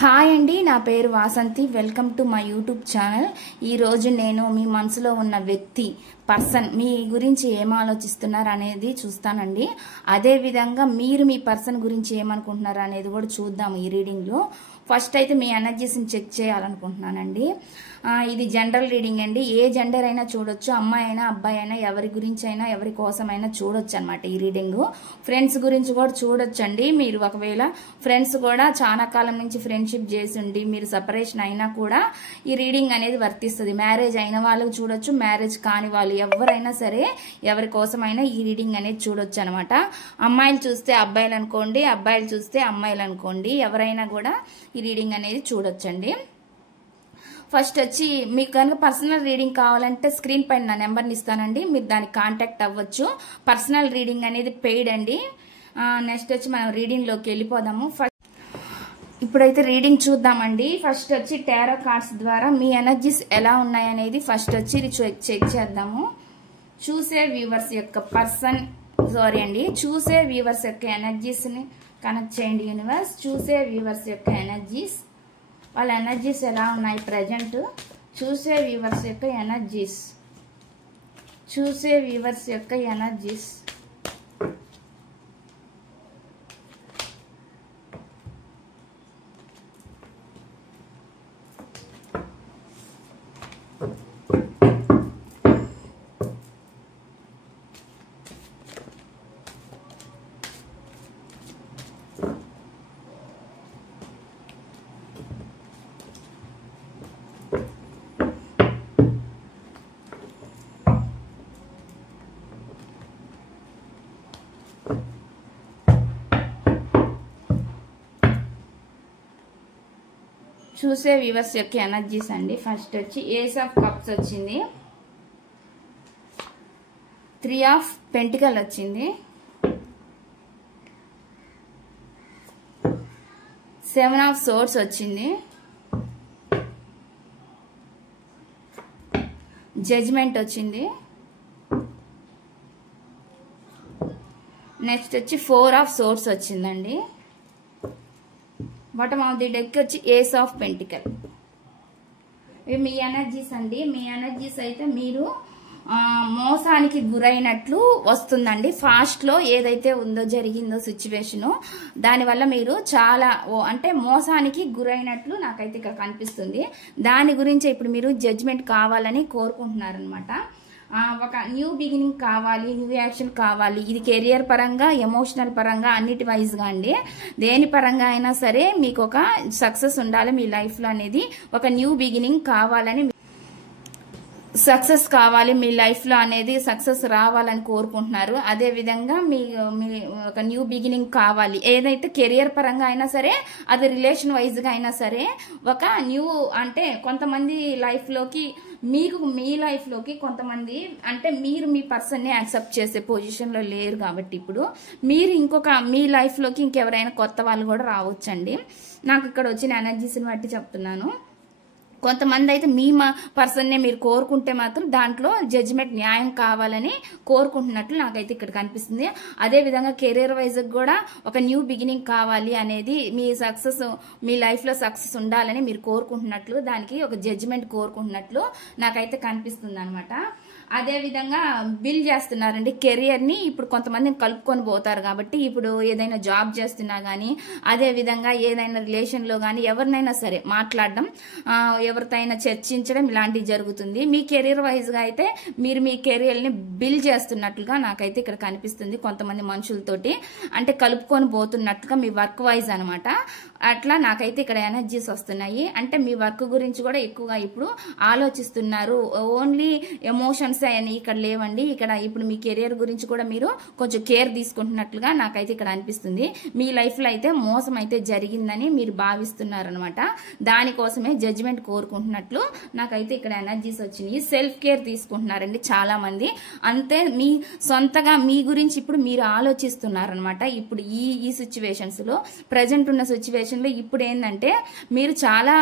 Hi అండి, నా పేరు Vasanthi. Welcome to my YouTube channel. ఈరోజు నేను మీ మనసులో ఉన్న వ్యక్తి పర్సన్ మీ గురించి ఏం ఆలోచిస్తున్నారు అనేది చూస్తానండి. అదేవిధంగా మీరు మీ పర్సన్ గురించి ఏమనుకుంటున్నారు అనేది కూడా చూద్దాము ఈ రీడింగ్లో. ఫస్ట్ అయితే మీ ఎనర్జీస్ని చెక్ చేయాలనుకుంటున్నానండి. ఇది జనరల్ రీడింగ్ అండి. ఏ జెండర్ అయినా చూడొచ్చు, అమ్మాయి అయినా అబ్బాయి అయినా, ఎవరి గురించి అయినా ఎవరి కోసమైనా చూడొచ్చు అనమాట ఈ రీడింగ్. ఫ్రెండ్స్ గురించి కూడా చూడొచ్చు అండి. మీరు ఒకవేళ ఫ్రెండ్స్ కూడా చాలా కాలం నుంచి ఫ్రెండ్షిప్ చేసి ఉండి మీరు సపరేషన్ అయినా కూడా ఈ రీడింగ్ అనేది వర్తిస్తుంది. మ్యారేజ్ అయిన వాళ్ళకి చూడొచ్చు, మ్యారేజ్ కాని వాళ్ళు ఎవరైనా సరే ఎవరి కోసమైనా ఈ రీడింగ్ అనేది చూడొచ్చు అనమాట. అమ్మాయిలు చూస్తే అబ్బాయిలు అనుకోండి, అబ్బాయిలు చూస్తే అమ్మాయిలు అనుకోండి, ఎవరైనా కూడా ఈ రీడింగ్ అనేది చూడొచ్చండి. ఫస్ట్ వచ్చి మీకు కనుక పర్సనల్ రీడింగ్ కావాలంటే స్క్రీన్ పైన నా నెంబర్ని ఇస్తానండి, మీరు దానికి కాంటాక్ట్ అవ్వచ్చు. పర్సనల్ రీడింగ్ అనేది పెయిడ్ అండి. నెక్స్ట్ వచ్చి మనం రీడింగ్లోకి వెళ్ళిపోదాము. ఇప్పుడైతే రీడింగ్ చూద్దామండి. ఫస్ట్ వచ్చి టారో కార్డ్స్ ద్వారా మీ ఎనర్జీస్ ఎలా ఉన్నాయనేది ఫస్ట్ వచ్చి చెక్ చేద్దాము. చూసే వ్యూవర్స్ యొక్క చూసే వ్యూవర్స్ యొక్క ఎనర్జీస్ని కనెక్ట్ చేయండి యూనివర్స్. చూసే వ్యూవర్స్ యొక్క ఎనర్జీస్, వాళ్ళ ఎనర్జీస్ ఎలా ఉన్నాయి ప్రజెంట్. చూసే వ్యూవర్స్ యొక్క ఎనర్జీస్, చూసే వ్యూవర్స్ యొక్క ఎనర్జీస్. చూసే వ్యూవర్స్ యొక్క ఎనర్జీస్ అండి. ఫస్ట్ వచ్చి ఏస్ ఆఫ్ కప్స్ వచ్చింది, 3 ఆఫ్ పెంటికల్ వచ్చింది, 7 ఆఫ్ సోర్డ్స్ వచ్చింది, జడ్జ్మెంట్ వచ్చింది, నెక్స్ట్ వచ్చి 4 ఆఫ్ సోర్డ్స్ వచ్చిందండి. బాటమ్ ఆఫ్ ది డెక్ వచ్చి ఏస్ ఆఫ్ పెంటికల్. ఇవి మీ ఎనర్జీస్ అండి. మీ ఎనర్జీస్ అయితే మీరు మోసానికి గురైనట్లు వస్తుందండి. ఫాస్ట్ లో ఏదైతే ఉందో జరిగిందో సిచ్యువేషను, దానివల్ల మీరు చాలా అంటే మోసానికి గురైనట్లు నాకైతే ఇక్కడ కనిపిస్తుంది. దాని గురించి ఇప్పుడు మీరు జడ్జ్మెంట్ కావాలని కోరుకుంటున్నారనమాట. ఒక న్యూ బిగినింగ్ కావాలి, న్యూ యాక్షన్ కావాలి. ఇది కెరియర్ పరంగా, ఎమోషనల్ పరంగా, అన్నిటి వైజ్గా అండి. దేని పరంగా అయినా సరే మీకు ఒక సక్సెస్ ఉండాలి మీ లైఫ్లో అనేది. ఒక న్యూ బిగినింగ్ కావాలని, సక్సెస్ కావాలి మీ లైఫ్లో అనేది, సక్సెస్ రావాలని కోరుకుంటున్నారు. అదేవిధంగా మీ ఒక న్యూ బిగినింగ్ కావాలి. ఏదైతే కెరియర్ పరంగా అయినా సరే, అది రిలేషన్ వైజ్గా అయినా సరే, ఒక న్యూ అంటే కొంతమంది లైఫ్లోకి, మీకు మీ లైఫ్లోకి కొంతమంది అంటే మీరు మీ పర్సన్ని యాక్సెప్ట్ చేసే పొజిషన్లో లేరు కాబట్టి ఇప్పుడు మీరు ఇంకొక మీ లైఫ్లోకి ఇంకెవరైనా కొత్త వాళ్ళు కూడా రావచ్చండి. నాకు ఇక్కడ వచ్చిన ఎనర్జీస్ని బట్టి చెప్తున్నాను. కొంతమంది అయితే మీ పర్సన్నే మీరు కోరుకుంటే మాత్రం దాంట్లో జడ్జిమెంట్ న్యాయం కావాలని కోరుకుంటున్నట్లు నాకైతే ఇక్కడ కనిపిస్తుంది. అదేవిధంగా కెరీర్ వైజ్ కూడా ఒక న్యూ బిగినింగ్ కావాలి అనేది, మీ సక్సెస్ మీ లైఫ్లో సక్సెస్ ఉండాలని మీరు కోరుకుంటున్నట్లు, దానికి ఒక జడ్జిమెంట్ కోరుకుంటున్నట్లు నాకైతే కనిపిస్తుంది అనమాట. అదేవిధంగా బిల్డ్ చేస్తున్నారండి కెరియర్ని. ఇప్పుడు కొంతమందిని కలుపుకొని పోతారు కాబట్టి ఇప్పుడు ఏదైనా జాబ్ చేస్తున్నా కానీ, అదేవిధంగా ఏదైనా రిలేషన్లో కానీ ఎవరినైనా సరే మాట్లాడడం, ఎవరితోనైనా చర్చించడం ఇలాంటివి జరుగుతుంది. మీ కెరీర్ వైజ్గా అయితే మీరు మీ కెరియర్ని బిల్డ్ చేస్తున్నట్లుగా నాకైతే ఇక్కడ కనిపిస్తుంది. కొంతమంది మనుషులతోటి అంటే కలుపుకొని పోతున్నట్లుగా మీ వర్క్ వైజ్ అనమాట. అట్లా నాకైతే ఇక్కడ ఎనర్జీస్ వస్తున్నాయి. అంటే మీ వర్క్ గురించి కూడా ఎక్కువగా ఇప్పుడు ఆలోచిస్తున్నారు. ఓన్లీ ఎమోషన్స్ అని ఇక్కడ లేవండి. ఇక్కడ ఇప్పుడు మీ కెరియర్ గురించి కూడా మీరు కొంచెం కేర్ తీసుకుంటున్నట్లుగా నాకైతే ఇక్కడ అనిపిస్తుంది. మీ లైఫ్లో అయితే మోసం అయితే జరిగిందని మీరు భావిస్తున్నారు అనమాట. దానికోసమే జడ్జిమెంట్ కోరుకుంటున్నట్లు నాకైతే ఇక్కడ ఎనర్జీస్ వచ్చినాయి. సెల్ఫ్ కేర్ తీసుకుంటున్నారండి చాలా మంది. అంతే మీ సొంతగా మీ గురించి ఇప్పుడు మీరు ఆలోచిస్తున్నారనమాట. ఇప్పుడు ఈ సిచ్యువేషన్స్ లో, ప్రజెంట్ ఉన్న సిచ్యువేషన్ లో ఇప్పుడు ఏంటంటే మీరు చాలా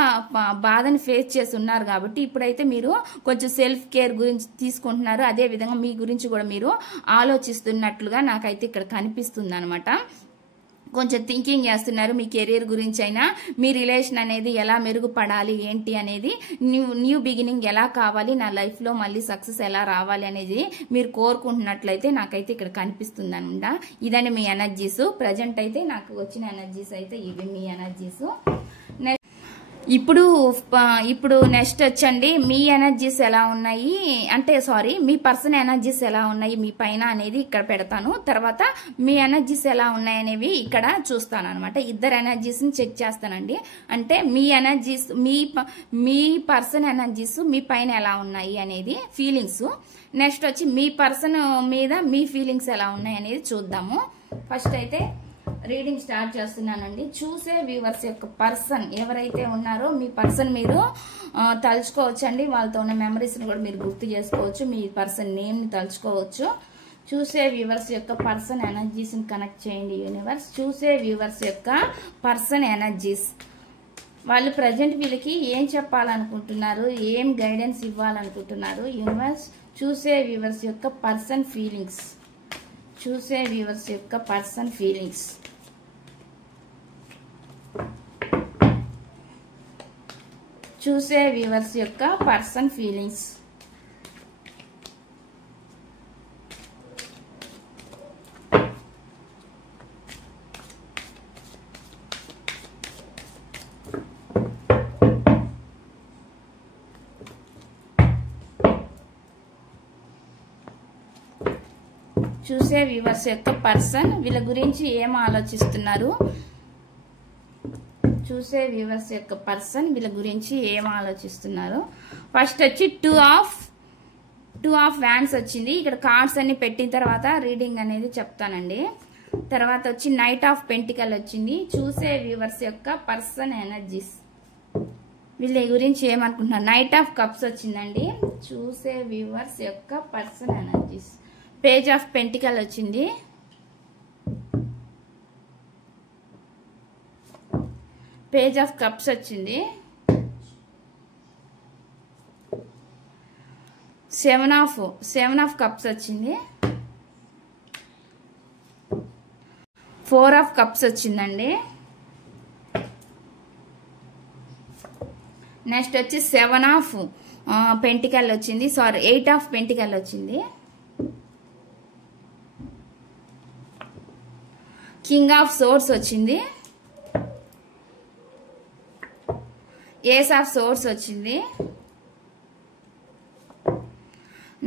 బాధని ఫేస్ చేసి ఉన్నారు కాబట్టి ఇప్పుడైతే మీరు కొంచెం సెల్ఫ్ కేర్ గురించి తీసుకుంటున్నారు. అదే విధంగా మీ గురించి కూడా మీరు ఆలోచిస్తున్నట్లుగా నాకైతే ఇక్కడ కనిపిస్తుంది అనమాట. కొంచెం థింకింగ్ చేస్తున్నారు మీ కెరీర్ గురించి అయినా, మీ రిలేషన్ అనేది ఎలా మెరుగుపడాలి ఏంటి అనేది, న్యూ బిగినింగ్ ఎలా కావాలి, నా లైఫ్లో మళ్ళీ సక్సెస్ ఎలా రావాలి అనేది మీరు కోరుకుంటున్నట్లయితే నాకైతే ఇక్కడ కనిపిస్తుంది అనమాట. ఇదని మీ ఎనర్జీస్. ప్రజెంట్ అయితే నాకు వచ్చిన ఎనర్జీస్ అయితే ఇవి మీ ఎనర్జీస్. ఇప్పుడు నెక్స్ట్ వచ్చండి మీ ఎనర్జీస్ ఎలా ఉన్నాయి అంటే మీ పర్సన్ ఎనర్జీస్ ఎలా ఉన్నాయి మీ పైన అనేది ఇక్కడ పెడతాను. తర్వాత మీ ఎనర్జీస్ ఎలా ఉన్నాయి అనేవి ఇక్కడ చూస్తాను అనమాట. ఇద్దరు ఎనర్జీస్ ని చెక్ చేస్తానండి. అంటే మీ ఎనర్జీస్ మీ పర్సన్ ఎనర్జీస్ మీ పైన ఎలా ఉన్నాయి అనేది ఫీలింగ్స్. నెక్స్ట్ వచ్చి మీ పర్సన్ మీద మీ ఫీలింగ్స్ ఎలా ఉన్నాయి అనేది చూద్దాము. ఫస్ట్ అయితే రీడింగ్ స్టార్ట్ చేస్తున్నానండి. చూసే వ్యూవర్స్ యొక్క పర్సన్ ఎవరైతే ఉన్నారో మీ పర్సన్ మీరు తలుచుకోవచ్చండి. వాళ్ళతో ఉన్న మెమరీస్ని కూడా మీరు గుర్తు చేసుకోవచ్చు. మీ పర్సన్ నేమ్ని తలుచుకోవచ్చు. చూసే వ్యూవర్స్ యొక్క పర్సన్ ఎనర్జీస్ని కనెక్ట్ చేయండి యూనివర్స్. చూసే వ్యూవర్స్ యొక్క పర్సన్ ఎనర్జీస్ వాళ్ళు ప్రజెంట్ వీళ్ళకి ఏం చెప్పాలనుకుంటున్నారు, ఏం గైడెన్స్ ఇవ్వాలనుకుంటున్నారు యూనివర్స్. చూసే వ్యూవర్స్ యొక్క పర్సన్ ఫీలింగ్స్. చూసే వ్యూవర్స్ యొక్క పర్సన్ ఫీలింగ్స్. చూసే వ్యూవర్స్ యొక్క పర్సన్ ఫీలింగ్స్. చూసే వ్యూవర్స్ యొక్క పర్సన్ వీళ్ళ గురించి ఏం ఆలోచిస్తున్నారు. చూసే వ్యూవర్స్ యొక్క పర్సన్ వీళ్ళ గురించి ఏం ఆలోచిస్తున్నారు. ఫస్ట్ వచ్చి టూ ఆఫ్ వ్యాన్స్ వచ్చింది. ఇక్కడ కార్డ్స్ అన్ని పెట్టిన తర్వాత రీడింగ్ అనేది చెప్తానండి. తర్వాత వచ్చి నైట్ ఆఫ్ పెంటికల్ వచ్చింది. చూసే వ్యూవర్స్ యొక్క పర్సన్ ఎనర్జీస్ వీళ్ళ గురించి ఏమనుకుంటున్నారు. నైట్ ఆఫ్ కప్స్ వచ్చిందండి. చూసే వ్యూవర్స్ యొక్క person energies. Page of pentacles వచ్చింది. పేజ్ ఆఫ్ కప్స్ వచ్చింది. సెవెన్ ఆఫ్ కప్స్ వచ్చింది. 4 ఆఫ్ కప్స్ వచ్చిందండి. నెక్స్ట్ వచ్చి 7 ఆఫ్ పెంటికల్ వచ్చింది. 8 ఆఫ్ పెంటికల్ వచ్చింది. కింగ్ ఆఫ్ సోర్స్ వచ్చింది. ఏస్ ఆఫ్ సోర్స్ వచ్చింది.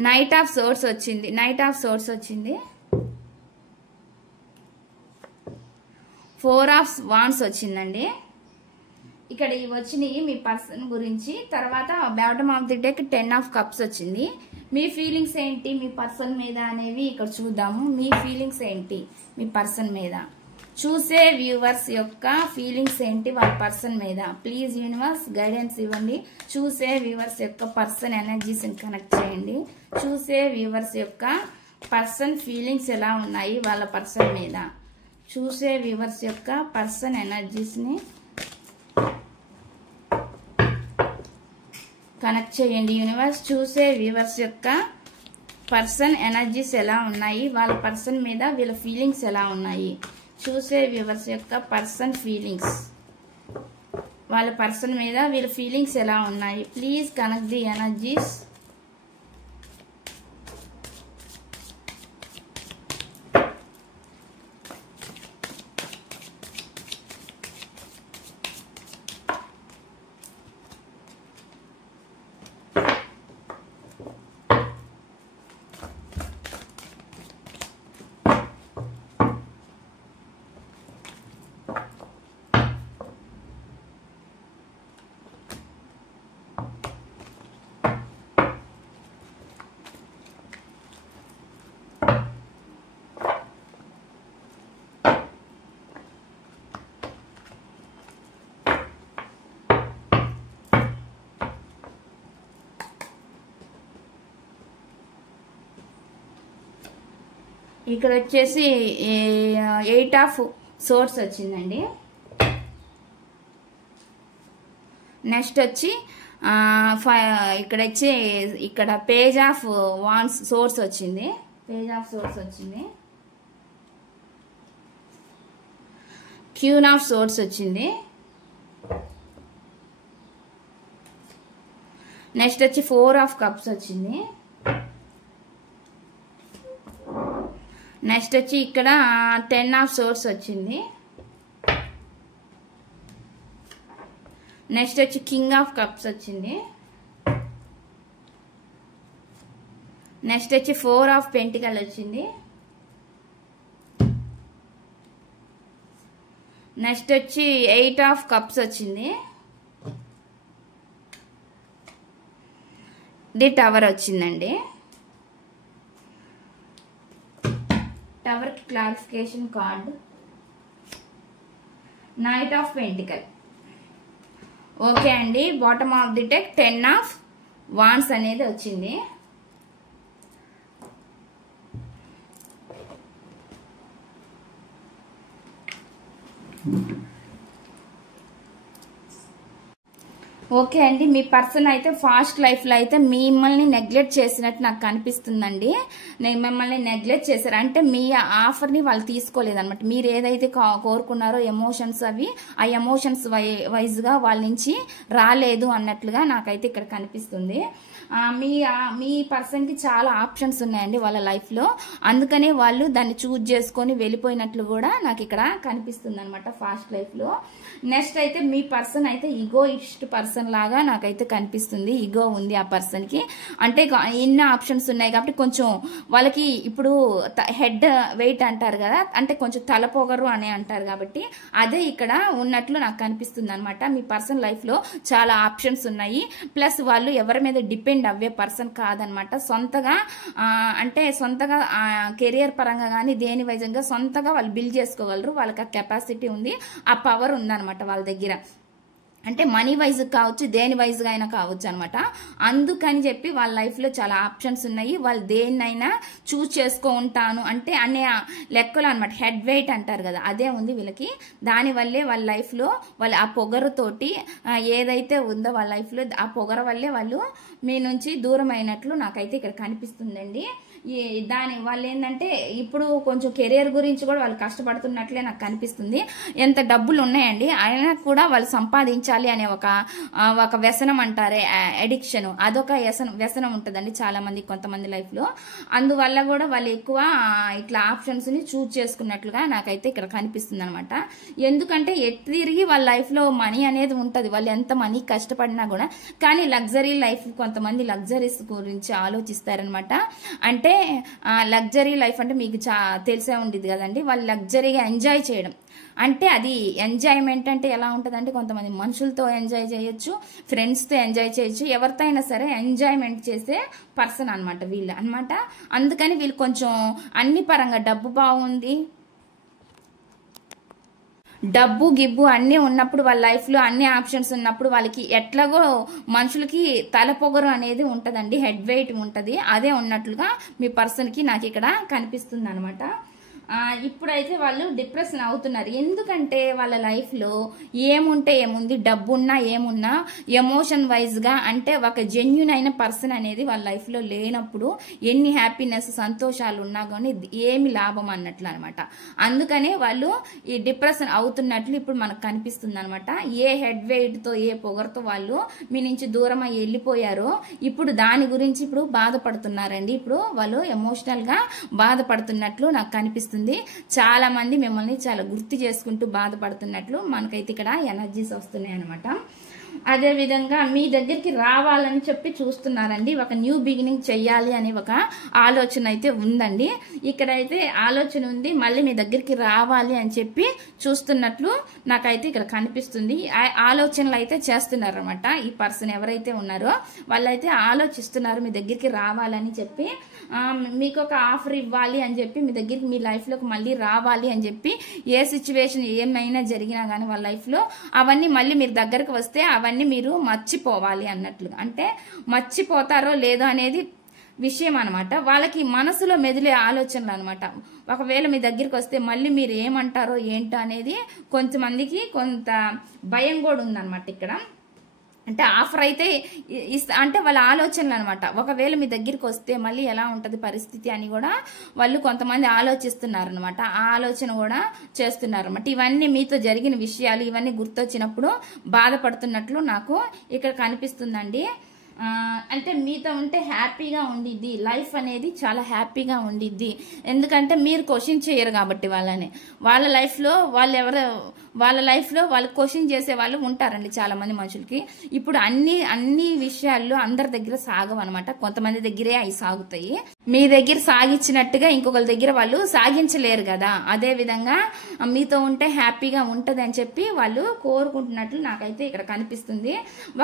నైట్ ఆఫ్ సోర్స్ వచ్చింది. 4 ఆఫ్ వాన్స్ వచ్చిందండి. ఇక్కడ ఇవి వచ్చినాయి మీ పర్సన్ గురించి. తర్వాత bottom of the deck 10 of cups వచ్చింది. మీ ఫీలింగ్స్ ఏంటి మీ పర్సన్ మీద అనేవి ఇక్కడ చూద్దాము. మీ ఫీలింగ్స్ ఏంటి మీ పర్సన్ మీద. చూసే వ్యూవర్స్ యొక్క ఫీలింగ్స్ ఏంటి వాళ్ళ పర్సన్ మీద. ప్లీజ్ యూనివర్స్ గైడెన్స్ ఇవ్వండి. చూసే వ్యూవర్స్ యొక్క పర్సన్ ఎనర్జీస్ ని కనెక్ట్ చేయండి. చూసే వ్యూవర్స్ యొక్క పర్సన్ ఫీలింగ్స్ ఎలా ఉన్నాయి వాళ్ళ పర్సన్ మీద. చూసే వ్యూవర్స్ యొక్క పర్సన్ ఎనర్జీస్ ని కనెక్ట్ చేయండి యూనివర్స్. చూసే వ్యూవర్స్ యొక్క పర్సన్ ఎనర్జీస్ ఎలా ఉన్నాయి వాళ్ళ పర్సన్ మీద వీళ్ళ ఫీలింగ్స్ ఎలా ఉన్నాయి. చూసే వ్యూవర్స్ యొక్క పర్సన్ ఫీలింగ్స్ వాళ్ళ పర్సన్ మీద వీళ్ళ ఫీలింగ్స్ ఎలా ఉన్నాయి. Please connect the energies. ఇక్కడ వచ్చేసి 8 ఆఫ్ సోర్స్ వచ్చిందండి. నెక్స్ట్ వచ్చి ఇక్కడ పేజ్ ఆఫ్ వాన్స్ సోర్స్ వచ్చింది. క్యూన్ ఆఫ్ సోర్స్ వచ్చింది. నెక్స్ట్ వచ్చి 4 ఆఫ్ కప్స్ వచ్చింది. నెక్స్ట్ వచ్చి ఇక్కడ 10 ఆఫ్ సోర్స్ వచ్చింది. నెక్స్ట్ వచ్చి కింగ్ ఆఫ్ కప్స్ వచ్చింది. నెక్స్ట్ వచ్చి 4 ఆఫ్ పెంటికల్ వచ్చింది. నెక్స్ట్ వచ్చి 8 ఆఫ్ కప్స్ వచ్చింది. ది టవర్ వచ్చిందండి. Tower clarification card, knight of pentacles. Okay అండి, bottom of the deck 10 of wands అనేది వచ్చింది. ఓకే అండి, మీ పర్సన్ అయితే ఫాస్ట్ లైఫ్లో అయితే మిమ్మల్ని నెగ్లెక్ట్ చేసినట్టు నాకు కనిపిస్తుందండి. నేను మిమ్మల్ని నెగ్లెక్ట్ చేశారు అంటే మీ ఆఫర్ని వాళ్ళు తీసుకోలేదన్నమాట. మీరు ఏదైతే కోరుకున్నారో ఎమోషన్స్ అవి ఆ ఎమోషన్స్ వైజ్గా వాళ్ళ నుంచి రాలేదు అన్నట్లుగా నాకైతే ఇక్కడ కనిపిస్తుంది. మీ పర్సన్కి చాలా ఆప్షన్స్ ఉన్నాయండి వాళ్ళ లైఫ్లో, అందుకనే వాళ్ళు దాన్ని చూజ్ చేసుకొని వెళ్ళిపోయినట్లు కూడా నాకు ఇక్కడ కనిపిస్తుంది అనమాట ఫాస్ట్ లైఫ్లో. నెక్స్ట్ అయితే మీ పర్సన్ అయితే ఈగోయిస్ట్ పర్సన్ లాగా నాకైతే కనిపిస్తుంది. ఈగో ఉంది ఆ పర్సన్కి, అంటే ఎన్ని ఆప్షన్స్ ఉన్నాయి కాబట్టి కొంచెం వాళ్ళకి ఇప్పుడు హెడ్ వెయిట్ అంటారు కదా, అంటే కొంచెం తలపోగరు అని అంటారు కాబట్టి అదే ఇక్కడ ఉన్నట్లు నాకు కనిపిస్తుంది అనమాట. మీ పర్సన్ లైఫ్లో చాలా ఆప్షన్స్ ఉన్నాయి, ప్లస్ వాళ్ళు ఎవరి మీద డిపెండ్ అవ్వే పర్సన్ కాదనమాట. సొంతగా అంటే సొంతగా కెరియర్ పరంగా కానీ దేని వైజంగా సొంతగా వాళ్ళు బిల్డ్ చేసుకోగలరు. వాళ్ళకి ఆ కెపాసిటీ ఉంది, ఆ పవర్ ఉందన్నమాట వాళ్ళ దగ్గర. అంటే మనీ వైజ్ కావచ్చు, దేని వైజ్గా అయినా కావచ్చు అనమాట. అందుకని చెప్పి వాళ్ళ లైఫ్లో చాలా ఆప్షన్స్ ఉన్నాయి. వాళ్ళు దేన్నైనా చూస్ చేసుకో ఉంటాను అంటే అనే లెక్కలు అనమాట. హెడ్ వెయిట్ అంటారు కదా, అదే ఉంది వీళ్ళకి. దానివల్లే వాళ్ళ లైఫ్లో వాళ్ళు ఆ పొగరుతోటి ఏదైతే ఉందో వాళ్ళ లైఫ్లో ఆ పొగర వల్లే వాళ్ళు మీ నుంచి దూరం అయినట్లు నాకైతే ఇక్కడ కనిపిస్తుందండి. దాని వాళ్ళు ఏంటంటే ఇప్పుడు కొంచెం కెరియర్ గురించి కూడా వాళ్ళు కష్టపడుతున్నట్లే నాకు కనిపిస్తుంది. ఎంత డబ్బులు ఉన్నాయండి అయినా కూడా వాళ్ళు సంపాదించాలి అనే ఒక వ్యసనం అంటారే, అడిక్షన్, అదొక వ్యసనం ఉంటుందండి చాలా మంది, కొంతమంది లైఫ్లో. అందువల్ల కూడా వాళ్ళు ఎక్కువ ఇట్లా ఆప్షన్స్ని చూజ్ చేసుకున్నట్లుగా నాకైతే ఇక్కడ కనిపిస్తుంది అనమాట. ఎందుకంటే ఎటు తిరిగి వాళ్ళ లైఫ్లో మనీ అనేది ఉంటుంది, వాళ్ళు ఎంత మనీ కష్టపడినా కూడా. కానీ లగ్జరీ లైఫ్, కొంతమంది లగ్జరీస్ గురించి ఆలోచిస్తారనమాట. అంటే లగ్జరీ లైఫ్ అంటే మీకు తెలిసే ఉండేది కదండి, వాళ్ళు లగ్జరీగా ఎంజాయ్ చేయడం. అంటే అది ఎంజాయ్మెంట్ అంటే ఎలా ఉంటుందంటే కొంతమంది మనుషులతో ఎంజాయ్ చేయొచ్చు, ఫ్రెండ్స్తో ఎంజాయ్ చేయొచ్చు, ఎవరితో అయినా సరే ఎంజాయ్మెంట్ చేసే పర్సన్ అనమాట వీళ్ళు అనమాట. అందుకని వీళ్ళు కొంచెం అన్ని పరంగా డబ్బు బాగుంది, డబ్బు గిబ్బు అన్నీ ఉన్నప్పుడు వాళ్ళ లైఫ్లో అన్ని ఆప్షన్స్ ఉన్నప్పుడు వాళ్ళకి ఎట్లాగో మనుషులకి తలపొగరు అనేది ఉంటుందండి, హెడ్ వెయిట్ ఉంటుంది. అదే ఉన్నట్లుగా మీ పర్సన్కి నాకు ఇక్కడ కనిపిస్తుంది అనమాట. ఇప్పుడైతే వాళ్ళు డిప్రెషన్ అవుతున్నారు. ఎందుకంటే వాళ్ళ లైఫ్లో ఏముంటే ఏముంది, డబ్బున్నా ఏమున్నా ఎమోషన్ వైజ్గా అంటే ఒక జెన్యున్ అయిన పర్సన్ అనేది వాళ్ళ లైఫ్లో లేనప్పుడు ఎన్ని హ్యాపీనెస్ సంతోషాలు ఉన్నా కానీ ఏమి లాభం అన్నట్లు అనమాట. అందుకనే వాళ్ళు ఈ డిప్రెషన్ అవుతున్నట్లు ఇప్పుడు మనకు కనిపిస్తుంది అనమాట. ఏ హెడ్ వెయిట్తో ఏ పొగరుతో వాళ్ళు మీ నుంచి దూరం అయ్యి వెళ్ళిపోయారో ఇప్పుడు దాని గురించి ఇప్పుడు బాధపడుతున్నారండి. ఇప్పుడు వాళ్ళు ఎమోషనల్గా బాధపడుతున్నట్లు నాకు కనిపిస్తుంది. చాలా మంది మిమ్మల్ని చాలా గుర్తు చేసుకుంటూ బాధపడుతున్నట్లు మనకైతే ఇక్కడ ఎనర్జీస్ వస్తున్నాయి అనమాట. అదే విధంగా మీ దగ్గరికి రావాలని చెప్పి చూస్తున్నారండి. ఒక న్యూ బిగినింగ్ చెయ్యాలి అనే ఒక ఆలోచన అయితే ఉందండి. ఇక్కడైతే ఆలోచన ఉంది, మళ్ళీ మీ దగ్గరికి రావాలి అని చెప్పి చూస్తున్నట్లు నాకైతే ఇక్కడ కనిపిస్తుంది. ఆలోచనలు అయితే చేస్తున్నారు అనమాట. ఈ పర్సన్ ఎవరైతే ఉన్నారో వాళ్ళైతే ఆలోచిస్తున్నారు మీ దగ్గరికి రావాలని చెప్పి, మీకు ఒక ఆఫర్ ఇవ్వాలి అని చెప్పి, మీ దగ్గరికి మీ లైఫ్లోకి మళ్ళీ రావాలి అని చెప్పి, ఏ సిచ్యువేషన్ ఏమైనా జరిగినా కానీ వాళ్ళ లైఫ్లో అవన్నీ మళ్ళీ మీరు దగ్గరకు వస్తే అవన్నీ మీరు మర్చిపోవాలి అన్నట్లు. అంటే మర్చిపోతారో లేదో అనేది విషయం అనమాట. వాళ్ళకి మనసులో మెదిలే ఆలోచనలు అనమాట. ఒకవేళ మీ దగ్గరికి వస్తే మళ్ళీ మీరు ఏమంటారో ఏంటో అనేది కొంతమందికి కొంత భయం కూడా ఉందన్నమాట ఇక్కడ. అంటే ఆఫర్ అయితే అంటే వాళ్ళ ఆలోచనలు అనమాట. ఒకవేళ మీ దగ్గరికి వస్తే మళ్ళీ ఎలా ఉంటుంది పరిస్థితి అని కూడా వాళ్ళు కొంతమంది ఆలోచిస్తున్నారు అనమాట. ఆ ఆలోచన కూడా చేస్తున్నారు అనమాట. ఇవన్నీ మీతో జరిగిన విషయాలు ఇవన్నీ గుర్తొచ్చినప్పుడు బాధపడుతున్నట్లు నాకు ఇక్కడ కనిపిస్తుందండి. అంటే మీతో ఉంటే హ్యాపీగా ఉండిద్ది, లైఫ్ అనేది చాలా హ్యాపీగా ఉండిద్ది. ఎందుకంటే మీరు క్వశ్చన్ చేయరు కాబట్టి వాళ్ళ లైఫ్లో వాళ్ళు క్వశ్చన్ చేసే వాళ్ళు ఉంటారండి చాలా మంది మనుషులకి. ఇప్పుడు అన్ని విషయాల్లో అందరి దగ్గర సాగవు అనమాట, కొంతమంది దగ్గరే అవి సాగుతాయి. మీ దగ్గర సాగించినట్టుగా ఇంకొకరి దగ్గర వాళ్ళు సాగించలేరు కదా. అదే విధంగా మీతో ఉంటే హ్యాపీగా ఉంటది అని చెప్పి వాళ్ళు కోరుకుంటున్నట్లు నాకైతే ఇక్కడ కనిపిస్తుంది.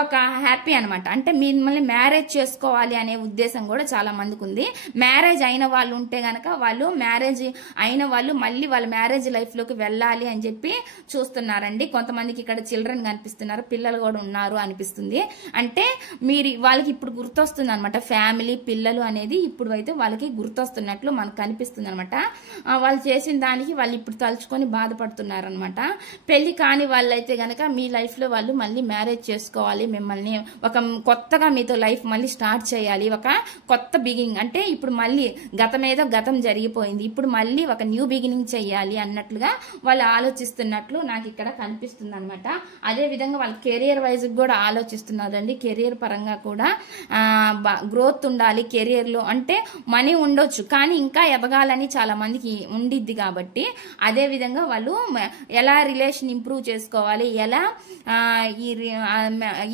ఒక హ్యాపీ అనమాట. అంటే మిమ్మల్ని మ్యారేజ్ చేసుకోవాలి అనే ఉద్దేశం కూడా చాలా మందికి ఉంది. మ్యారేజ్ అయిన వాళ్ళు ఉంటే గనక వాళ్ళు మ్యారేజ్ అయిన వాళ్ళు మళ్ళీ వాళ్ళ మ్యారేజ్ లైఫ్ లోకి వెళ్ళాలి అని చెప్పి చూస్తున్నారండి. కొంతమందికి ఇక్కడ చిల్డ్రన్ కనిపిస్తున్నారు, పిల్లలు కూడా ఉన్నారు అనిపిస్తుంది. అంటే వాళ్ళకి ఇప్పుడు గుర్తొస్తుంది అనమాట, ఫ్యామిలీ పిల్లలు అనేది ఇప్పుడు అయితే వాళ్ళకి గుర్తొస్తున్నట్లు మనకు కనిపిస్తుంది అనమాట. వాళ్ళు చేసిన దానికి వాళ్ళు ఇప్పుడు తలుచుకొని బాధపడుతున్నారు అనమాట. పెళ్లి కాని వాళ్ళైతే గనక మీ లైఫ్ లో వాళ్ళు మళ్ళీ మ్యారేజ్ చేసుకోవాలి, మిమ్మల్ని ఒక కొత్తగా మీతో లైఫ్ మళ్ళీ స్టార్ట్ చేయాలి, ఒక కొత్త బిగినింగ్. అంటే ఇప్పుడు మళ్ళీ గతం జరిగిపోయింది, ఇప్పుడు మళ్ళీ ఒక న్యూ బిగినింగ్ చెయ్యాలి అన్నట్లుగా వాళ్ళు ఆలోచిస్తున్నట్లు నాకు ఇక్కడ కనిపిస్తుంది అనమాట. అదే విధంగా వాళ్ళ కెరియర్ వైజ్ కూడా ఆలోచిస్తున్నారండి. కెరియర్ పరంగా కూడా గ్రోత్ ఉండాలి కెరియర్ లో. అంటే మనీ ఉండొచ్చు కానీ ఇంకా ఎదగాలని చాలా మందికి ఉండిద్ది కాబట్టి అదే విధంగా వాళ్ళు ఎలా రిలేషన్ ఇంప్రూవ్ చేసుకోవాలి, ఎలా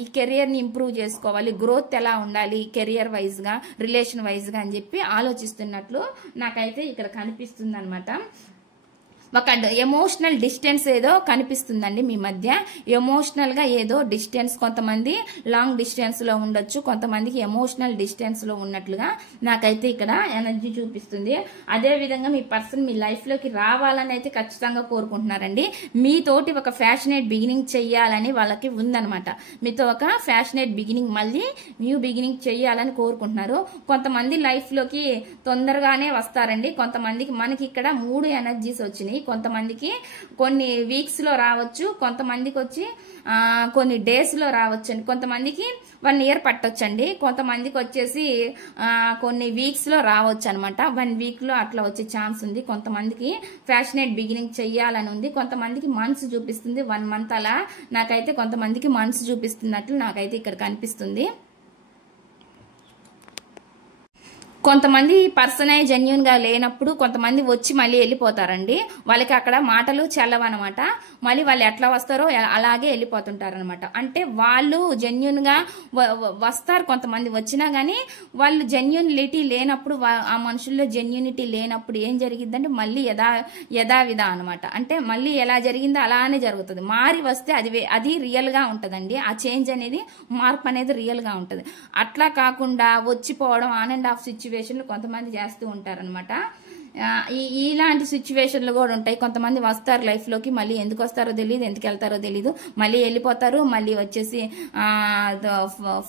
ఈ కెరియర్ ని ఇంప్రూవ్ చేసుకోవాలి, గ్రోత్ ఎలా ఉండాలి కెరియర్ వైజ్ గా రిలేషన్ వైజ్ గా అని చెప్పి ఆలోచిస్తున్నట్లు నాకైతే ఇక్కడ కనిపిస్తుంది అనమాట. ఒక ఎమోషనల్ డిస్టెన్స్ ఏదో కనిపిస్తుందండి మీ మధ్య. ఎమోషనల్ గా ఏదో డిస్టెన్స్, కొంతమంది లాంగ్ డిస్టెన్స్ లో ఉండొచ్చు, కొంతమందికి ఎమోషనల్ డిస్టెన్స్ లో ఉన్నట్లుగా నాకైతే ఇక్కడ ఎనర్జీ చూపిస్తుంది. అదే విధంగా మీ పర్సన్ మీ లైఫ్ లోకి రావాలని అయితే ఖచ్చితంగా కోరుకుంటున్నారండి. మీతోటి ఒక ఫ్యాషనేట్ బిగినింగ్ చెయ్యాలని వాళ్ళకి ఉందనమాట. మీతో ఒక ఫ్యాషనేట్ బిగినింగ్, మళ్ళీ న్యూ బిగినింగ్ చెయ్యాలని కోరుకుంటున్నారు. కొంతమంది లైఫ్ లోకి తొందరగానే వస్తారండి. కొంతమందికి మనకి ఇక్కడ 3 ఎనర్జీస్ వచ్చినాయి. కొంతమందికి కొన్ని వీక్స్ లో రావచ్చు, కొంతమందికి వచ్చి కొన్ని డేస్ లో రావచ్చండి, కొంతమందికి 1 year పట్టొచ్చండి, కొంతమందికి వచ్చేసి కొన్ని వీక్స్ లో రావచ్చు అనమాట. 1 week లో అట్లా వచ్చే ఛాన్స్ ఉంది. కొంతమందికి ఫ్యాషనేట్ బిగినింగ్ చెయ్యాలని ఉంది, కొంతమందికి మంత్స్ చూపిస్తుంది, 1 month అలా. నాకైతే కొంతమందికి మంత్స్ చూపిస్తున్నట్లు నాకైతే ఇక్కడ కనిపిస్తుంది. కొంతమంది పర్సనే జెన్యున్ గా లేనప్పుడు కొంతమంది వచ్చి మళ్ళీ వెళ్ళిపోతారండి. వాళ్ళకి అక్కడ మాటలు చెల్లవన్నమాట. మళ్ళీ వాళ్ళు ఎట్లా వస్తారో అలాగే వెళ్ళిపోతుంటారనమాట. అంటే వాళ్ళు జెన్యున్ గా వస్తారు, కొంతమంది వచ్చినా గానీ వాళ్ళు జెన్యునిటీ లేనప్పుడు, ఆ మనుషుల్లో జెన్యునిటీ లేనప్పుడు ఏం జరిగిద్దంటే మళ్ళీ యథావిధ అనమాట. అంటే మళ్ళీ ఎలా జరిగిందో అలానే జరుగుతుంది. మారి వస్తే అది రియల్ గా ఉంటదండి. ఆ చేంజ్ అనేది, మార్పు అనేది రియల్ గా ఉంటది. అట్లా కాకుండా వచ్చిపోవడం ఆన్ అండ్ ఆఫ్ సిచ్యువేషన్లు కొంతమంది చేస్తూ ఉంటారనమాట. ఇలాంటి సిచ్యువేషన్లు కూడా ఉంటాయి. కొంతమంది వస్తారు లైఫ్ లోకి, మళ్ళీ ఎందుకు వస్తారో తెలియదు, ఎందుకు వెళ్తారో తెలియదు, మళ్ళీ వెళ్ళిపోతారు. మళ్ళీ వచ్చేసి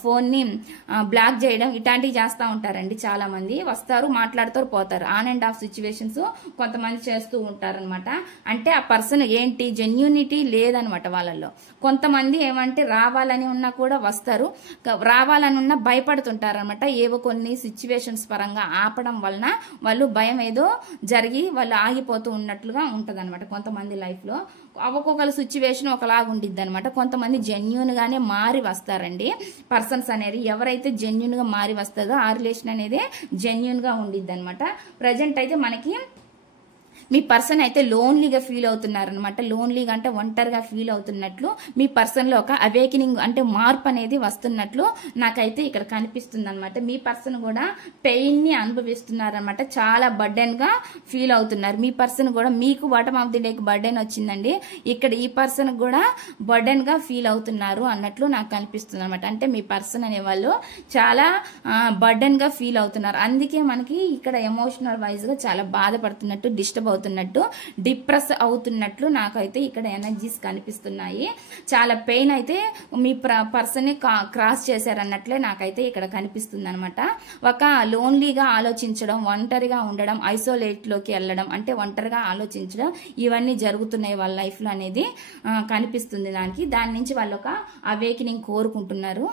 ఫోన్ ని బ్లాక్ చేయడం ఇట్లాంటివి చేస్తూ ఉంటారండి. చాలా మంది వస్తారు, మాట్లాడుతారు, పోతారు. ఆన్ అండ్ ఆఫ్ సిచ్యువేషన్స్ కొంతమంది చేస్తూ ఉంటారనమాట. అంటే ఆ పర్సన్ ఏంటి జెన్యూనిటీ లేదనమాట వాళ్ళల్లో. కొంతమంది ఏమంటే రావాలని ఉన్నా కూడా వస్తారు, రావాలని ఉన్నా భయపడుతుంటారనమాట. ఏవో కొన్ని సిచ్యువేషన్స్ పరంగా ఆపడం వలన వాళ్ళు భయం ఏదో జరిగి వాళ్ళు ఆగిపోతూ ఉన్నట్లుగా ఉంటది అనమాట కొంతమంది లైఫ్ లో. ఒక్కొక్కరు సిచ్యువేషన్ ఒకలాగా ఉండిద్ది అనమాట. కొంతమంది జెన్యున్ గానే మారి వస్తారండి. పర్సన్స్ అనేది ఎవరైతే జెన్యున్ గా మారి వస్తుందో ఆ రిలేషన్ అనేది జెన్యున్ గా ఉండిద్ది అనమాట. ప్రజెంట్ అయితే మనకి మీ పర్సన్ అయితే లోన్లీగా ఫీల్ అవుతున్నారనమాట. లోన్లీగా అంటే ఒంటరిగా ఫీల్ అవుతున్నట్లు మీ పర్సన్ లో ఒక అవేకనింగ్ అంటే మార్పు అనేది వస్తున్నట్లు నాకైతే ఇక్కడ కనిపిస్తుంది అనమాట. మీ పర్సన్ కూడా పెయిన్ ని అనుభవిస్తున్నారనమాట. చాలా బర్డెన్ గా ఫీల్ అవుతున్నారు. మీ పర్సన్ కూడా మీకు బాటమ్ ఆఫ్ ది డేకి బర్డెన్ వచ్చిందండి. ఇక్కడ ఈ పర్సన్ కూడా బర్డెన్ గా ఫీల్ అవుతున్నారు అన్నట్లు నాకు కనిపిస్తుంది అనమాట. అంటే మీ పర్సన్ అనే వాళ్ళు చాలా బర్డెన్ గా ఫీల్ అవుతున్నారు. అందుకే మనకి ఇక్కడ ఎమోషనల్ వైజ్ గా చాలా బాధపడుతున్నట్టు, డిస్టర్బ్ అవుతున్నారు. అయిపోతున్నట్టు, డిప్రెస్ అవుతున్నట్లు నాకైతే ఇక్కడ ఎనర్జీస్ కనిపిస్తున్నాయి. చాలా పెయిన్ అయితే మీ పర్సన్ ని క్రాస్ చేశారన్నట్లే నాకైతే ఇక్కడ కనిపిస్తుంది అనమాట. ఒక లోన్లీగా ఆలోచించడం, ఒంటరిగా ఉండడం, ఐసోలేట్ లోకి వెళ్ళడం, అంటే ఒంటరిగా ఆలోచించడం, ఇవన్నీ జరుగుతున్నాయి వాళ్ళ లైఫ్ లో అనేది కనిపిస్తుంది. దాని నుంచి వాళ్ళు ఒక అవేకనింగ్ కోరుకుంటున్నారు.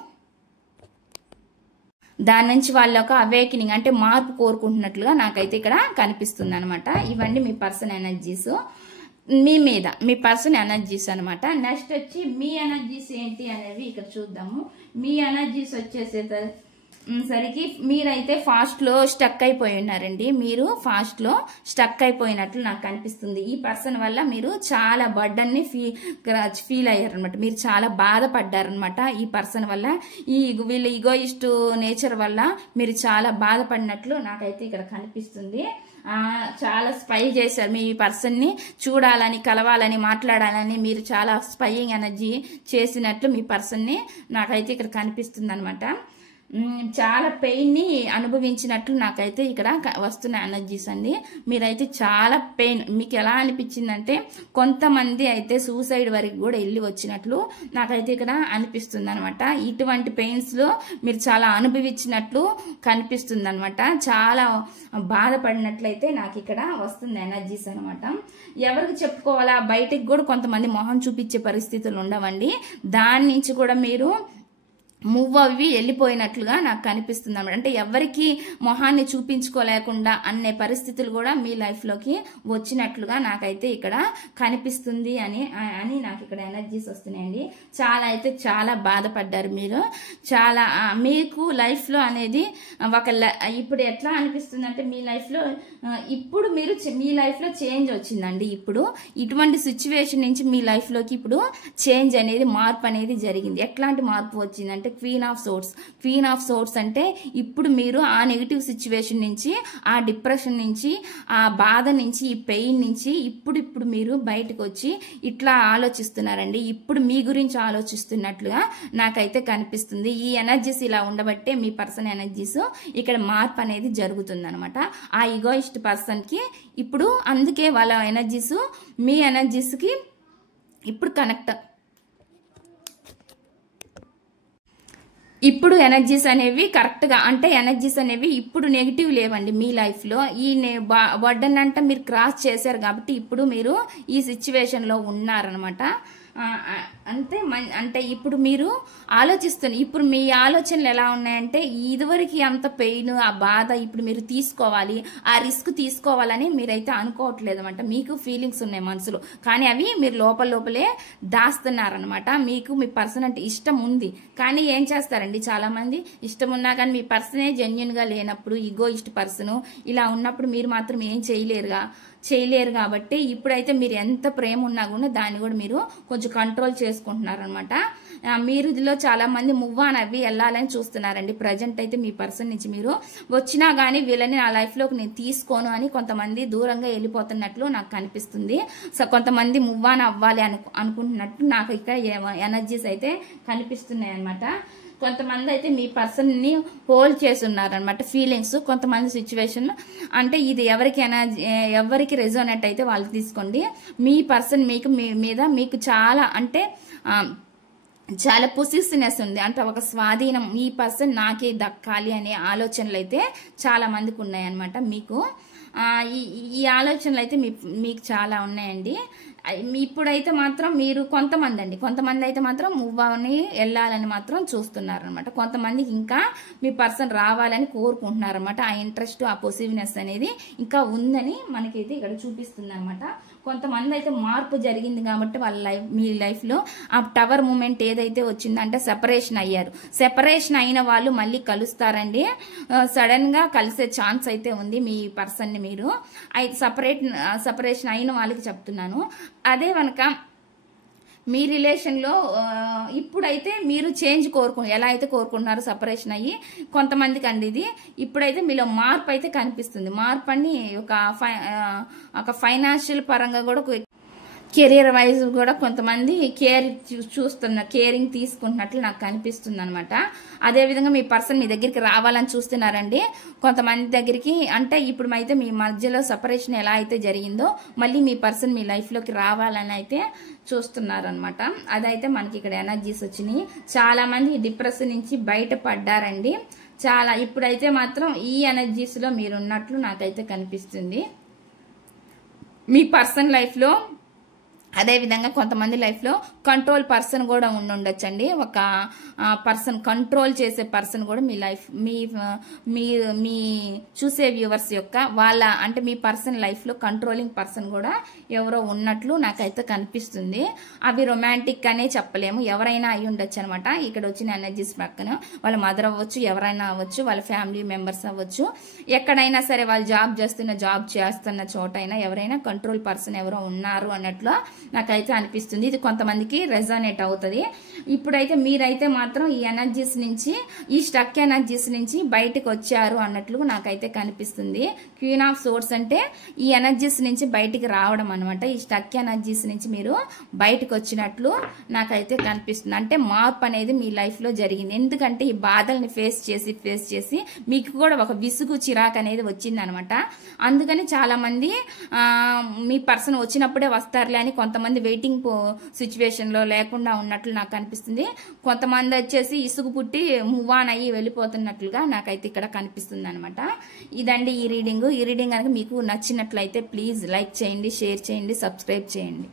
దాని నుంచి వాళ్ళ ఒక అవేకనింగ్ అంటే మార్పు కోరుకుంటున్నట్లుగా నాకైతే ఇక్కడ కనిపిస్తుంది అనమాట. ఇవన్నీ మీ పర్సన్ ఎనర్జీస్, మీ మీద మీ పర్సన్ ఎనర్జీస్ అనమాట. నెక్స్ట్ వచ్చి మీ ఎనర్జీస్ ఏంటి అనేవి ఇక్కడ చూద్దాము. మీ ఎనర్జీస్ వచ్చేసరికి మీరైతే ఫాస్ట్ లో స్టక్ అయిపోయి ఉన్నారండి. మీరు ఫాస్ట్ లో స్టక్ అయిపోయినట్లు నాకు కనిపిస్తుంది. ఈ పర్సన్ వల్ల మీరు చాలా బర్డన్ ని ఫీల్ అయ్యారనమాట. మీరు చాలా బాధపడ్డారనమాట ఈ పర్సన్ వల్ల. వీళ్ళ ఈగోయిస్ట్ నేచర్ వల్ల మీరు చాలా బాధపడినట్లు నాకైతే ఇక్కడ కనిపిస్తుంది. చాలా స్పై చేశారు మీ పర్సన్ ని, చూడాలని, కలవాలని, మాట్లాడాలని మీరు చాలా స్పైయింగ్ ఎనర్జీ చేసినట్లు మీ పర్సన్ ని నాకైతే ఇక్కడ కనిపిస్తుంది అనమాట. చాలా పెయిన్ ని అనుభవించినట్లు నాకైతే ఇక్కడ వస్తున్న ఎనర్జీస్ అండి. మీరైతే చాలా పెయిన్, మీకు ఎలా అనిపించిందంటే కొంతమంది అయితే సూసైడ్ వరకు కూడా వెళ్ళి వచ్చినట్లు నాకైతే ఇక్కడ అనిపిస్తుంది అనమాట. ఇటువంటి పెయిన్స్ లో మీరు చాలా అనుభవించినట్లు కనిపిస్తుంది అనమాట. చాలా బాధపడినట్లయితే నాకు ఇక్కడ వస్తుంది ఎనర్జీస్ అనమాట. ఎవరికి చెప్పుకోవాలా, బయటికి కూడా కొంతమంది మొహం చూపించే పరిస్థితులు ఉండవండి. దాని నుంచి కూడా మీరు మూవ్ అవి వెళ్ళిపోయినట్లుగా నాకు కనిపిస్తుంది అన్నమాట. అంటే ఎవరికి మొహాన్ని చూపించుకోలేకుండా అనే పరిస్థితులు కూడా మీ లైఫ్ లోకి వచ్చినట్లుగా నాకైతే ఇక్కడ కనిపిస్తుంది అని నాకు ఇక్కడ ఎనర్జీస్ వస్తున్నాయండి. చాలా బాధపడ్డారు మీరు. చాలా మీకు లైఫ్ లో అనేది ఇప్పుడు ఎట్లా అనిపిస్తుంది అంటే మీ లైఫ్ లో ఇప్పుడు మీ లైఫ్ లో చేంజ్ వచ్చిందండి. ఇప్పుడు ఇటువంటి సిచ్యువేషన్ నుంచి మీ లైఫ్ లోకి ఇప్పుడు చేంజ్ అనేది, మార్పు అనేది జరిగింది. ఎట్లాంటి మార్పు వచ్చిందంటే క్వీన్ ఆఫ్ సోర్ట్స్ అంటే ఇప్పుడు మీరు ఆ నెగిటివ్ సిచ్యువేషన్ నుంచి, ఆ డిప్రెషన్ నుంచి, ఆ బాధ నుంచి, ఈ పెయిన్ నుంచి ఇప్పుడు మీరు బయటకు వచ్చి ఇట్లా ఆలోచిస్తున్నారండి. ఇప్పుడు మీ గురించి ఆలోచిస్తున్నట్లుగా నాకైతే కనిపిస్తుంది. ఈ ఎనర్జీస్ ఇలా ఉండబట్టే మీ పర్సన్ ఎనర్జీస్ ఇక్కడ మార్పు అనేది జరుగుతుంది అనమాట. ఆ ఈగోయిస్ట్ పర్సన్ కి ఇప్పుడు అందుకే వాళ్ళ ఎనర్జీస్ మీ ఎనర్జీస్ కి ఇప్పుడు కనెక్ట్. ఇప్పుడు ఎనర్జీస్ అనేవి కరెక్ట్ గా, అంటే ఎనర్జీస్ అనేవి ఇప్పుడు నెగిటివ్ లేవండి మీ లైఫ్ లో. ఈ బర్డన్ అంటే మీరు క్రాస్ చేశారు కాబట్టి ఇప్పుడు మీరు ఈ సిచ్యువేషన్ లో ఉన్నారనమాట. అంటే ఇప్పుడు మీరు ఇప్పుడు మీ ఆలోచనలు ఎలా ఉన్నాయంటే ఇదివరకు అంత పెయిన్, ఆ బాధ ఇప్పుడు మీరు తీసుకోవాలి, ఆ రిస్క్ తీసుకోవాలని మీరైతే అనుకోవట్లేదు అనమాట. మీకు ఫీలింగ్స్ ఉన్నాయి మనసులో, కానీ అవి మీరు లోపలే దాస్తున్నారనమాట. మీకు మీ పర్సన్ అంటే ఇష్టం ఉంది, కానీ ఏం చేస్తారండి, చాలా మంది ఇష్టం ఉన్నా కానీ మీ పర్సనే జెన్యున్ గా లేనప్పుడు, ఈగోయిస్ట్ పర్సన్ ఇలా ఉన్నప్పుడు మీరు మాత్రం ఏం చేయలేరు కాబట్టి ఇప్పుడైతే మీరు ఎంత ప్రేమ ఉన్నా కూడా దాన్ని కూడా మీరు కొంచెం కంట్రోల్ చేసుకుంటున్నారు అనమాట. మీరు ఇదిలో చాలా మంది మూవ్ ఆన్ అవి వెళ్ళాలని చూస్తున్నారండి. ప్రజెంట్ అయితే మీ పర్సన్ నుంచి మీరు వచ్చినా గానీ వీళ్ళని నా లైఫ్ లోకి నేను తీసుకోను అని కొంతమంది దూరంగా వెళ్ళిపోతున్నట్లు నాకు కనిపిస్తుంది. సో కొంతమంది మూవ్ ఆన్ అవ్వాలి అనుకుంటున్నట్టు నాకు ఇక్కడ ఎనర్జీస్ అయితే కనిపిస్తున్నాయి అనమాట. కొంతమంది అయితే మీ పర్సన్ ని హోల్డ్ చేసి ఉన్నారనమాట ఫీలింగ్స్. కొంతమంది సిచ్యువేషన్ అంటే ఇది ఎవరికి రెజోనేట్ అయితే వాళ్ళు తీసుకోండి. మీ పర్సన్ మీద మీకు చాలా అంటే చాలా పొసిసివ్నెస్ ఉంది, అంటే ఒక స్వాధీనం, ఈ పర్సన్ నాకే దక్కాలి అనే ఆలోచనలు అయితే చాలా మందికి ఉన్నాయన్నమాట. మీకు ఈ ఆలోచనలు అయితే మీకు చాలా ఉన్నాయండి. ఇప్పుడైతే మాత్రం మీరు కొంతమంది అయితే మాత్రం మూవ్ అని వెళ్ళాలని మాత్రం చూస్తున్నారు అనమాట. కొంతమందికి ఇంకా మీ పర్సన్ రావాలని కోరుకుంటున్నారు అనమాట. ఆ ఇంట్రెస్ట్, ఆ పొసివ్నెస్ అనేది ఇంకా ఉందని మనకైతే ఇక్కడ చూపిస్తుంది అనమాట. కొంతమంది అయితే మార్పు జరిగింది కాబట్టి మీ లైఫ్ లో ఆ టవర్ మూమెంట్ ఏదైతే వచ్చిందంటే సెపరేషన్ అయ్యారు. సెపరేషన్ అయిన వాళ్ళు మళ్ళీ కలుస్తారండి. సడన్ గా కలిసే ఛాన్స్ అయితే ఉంది మీ పర్సన్ ని. మీరు సెపరేషన్ అయిన వాళ్ళకి చెప్తున్నాను. అదే కనుక మీ రిలేషన్ లో ఇప్పుడైతే మీరు చేంజ్ ఎలా అయితే కోరుకుంటున్నారో సెపరేషన్ అయ్యి కొంతమందికి అండి ఇది ఇప్పుడైతే మీలో మార్పు అయితే కనిపిస్తుంది. మార్పు అని ఒక ఫైనాన్షియల్ పరంగా కూడా కెరీర్ వైజ్ కూడా కొంతమంది కేరింగ్ తీసుకుంటున్నట్లు నాకు కనిపిస్తుంది అనమాట. అదేవిధంగా మీ పర్సన్ మీ దగ్గరికి రావాలని చూస్తున్నారండి. కొంతమంది దగ్గరికి అంటే ఇప్పుడు అయితే మీ మధ్యలో సెపరేషన్ ఎలా అయితే జరిగిందో మళ్ళీ మీ పర్సన్ మీ లైఫ్లోకి రావాలని అయితే చూస్తున్నారనమాట. అదైతే మనకి ఇక్కడ ఎనర్జీస్ వచ్చినాయి. చాలా మంది డిప్రెషన్ నుంచి బయటపడ్డారండి. చాలా ఇప్పుడైతే మాత్రం ఈ ఎనర్జీస్ లో మీరు ఉన్నట్లు నాకైతే కనిపిస్తుంది. మీ పర్సన్ లైఫ్ లో అదే విధంగా కొంతమంది లైఫ్ లో కంట్రోల్ పర్సన్ కూడా ఉండొచ్చండి. ఒక పర్సన్ కంట్రోల్ చేసే పర్సన్ కూడా మీ లైఫ్ మీ చూసే వ్యూవర్స్ యొక్క వాళ్ళ అంటే మీ పర్సన్ లైఫ్ లో కంట్రోలింగ్ పర్సన్ కూడా ఎవరో ఉన్నట్లు నాకైతే కనిపిస్తుంది. అవి రొమాంటిక్ అనే చెప్పలేము, ఎవరైనా అయి ఉండొచ్చు అనమాట. ఇక్కడ వచ్చిన ఎనర్జీస్ పక్కన వాళ్ళ మదర్ అవ్వచ్చు, ఎవరైనా అవ్వచ్చు, వాళ్ళ ఫ్యామిలీ మెంబర్స్ అవ్వచ్చు, ఎక్కడైనా సరే వాళ్ళు జాబ్ చేస్తున్న చోటైనా ఎవరైనా కంట్రోల్ పర్సన్ ఎవరో ఉన్నారు అన్నట్లు నాకైతే అనిపిస్తుంది. ఇది కొంతమందికి రెజోనేట్ అవుతుంది. ఇప్పుడైతే మీరైతే మాత్రం ఈ ఎనర్జీస్ నుంచి, ఈ స్టక్ ఎనర్జీస్ నుంచి బయటకు వచ్చారు అన్నట్లు నాకైతే కనిపిస్తుంది. క్వీన్ ఆఫ్ సోర్స్ అంటే ఈ ఎనర్జీస్ నుంచి బయటికి రావడం అనమాట. ఈ స్టక్ ఎనర్జీస్ నుంచి మీరు బయటకు వచ్చినట్లు నాకైతే కనిపిస్తుంది. అంటే మార్పు అనేది మీ లైఫ్ లో జరిగింది. ఎందుకంటే ఈ బాధల్ని ఫేస్ చేసి మీకు కూడా ఒక విసుగు చిరాకు అనేది వచ్చింది అనమాట. అందుకని చాలా మంది మీ పర్సన్ వచ్చినప్పుడే వస్తారులే అని కొంతమంది వెయిటింగ్ సిచ్యువేషన్ లో లేకుండా ఉన్నట్లు నాకు అనిపిస్తుంది. కొంతమంది వచ్చేసి ఇసుగు పుట్టి మూవ్ ఆన్ అయ్యి వెళ్ళిపోతున్నట్లుగా నాకైతే ఇక్కడ కనిపిస్తుంది అనమాట. ఇదండి ఈ రీడింగ్. కనుక మీకు నచ్చినట్లయితే ప్లీజ్ లైక్ చేయండి, షేర్ చేయండి, సబ్స్క్రైబ్ చేయండి.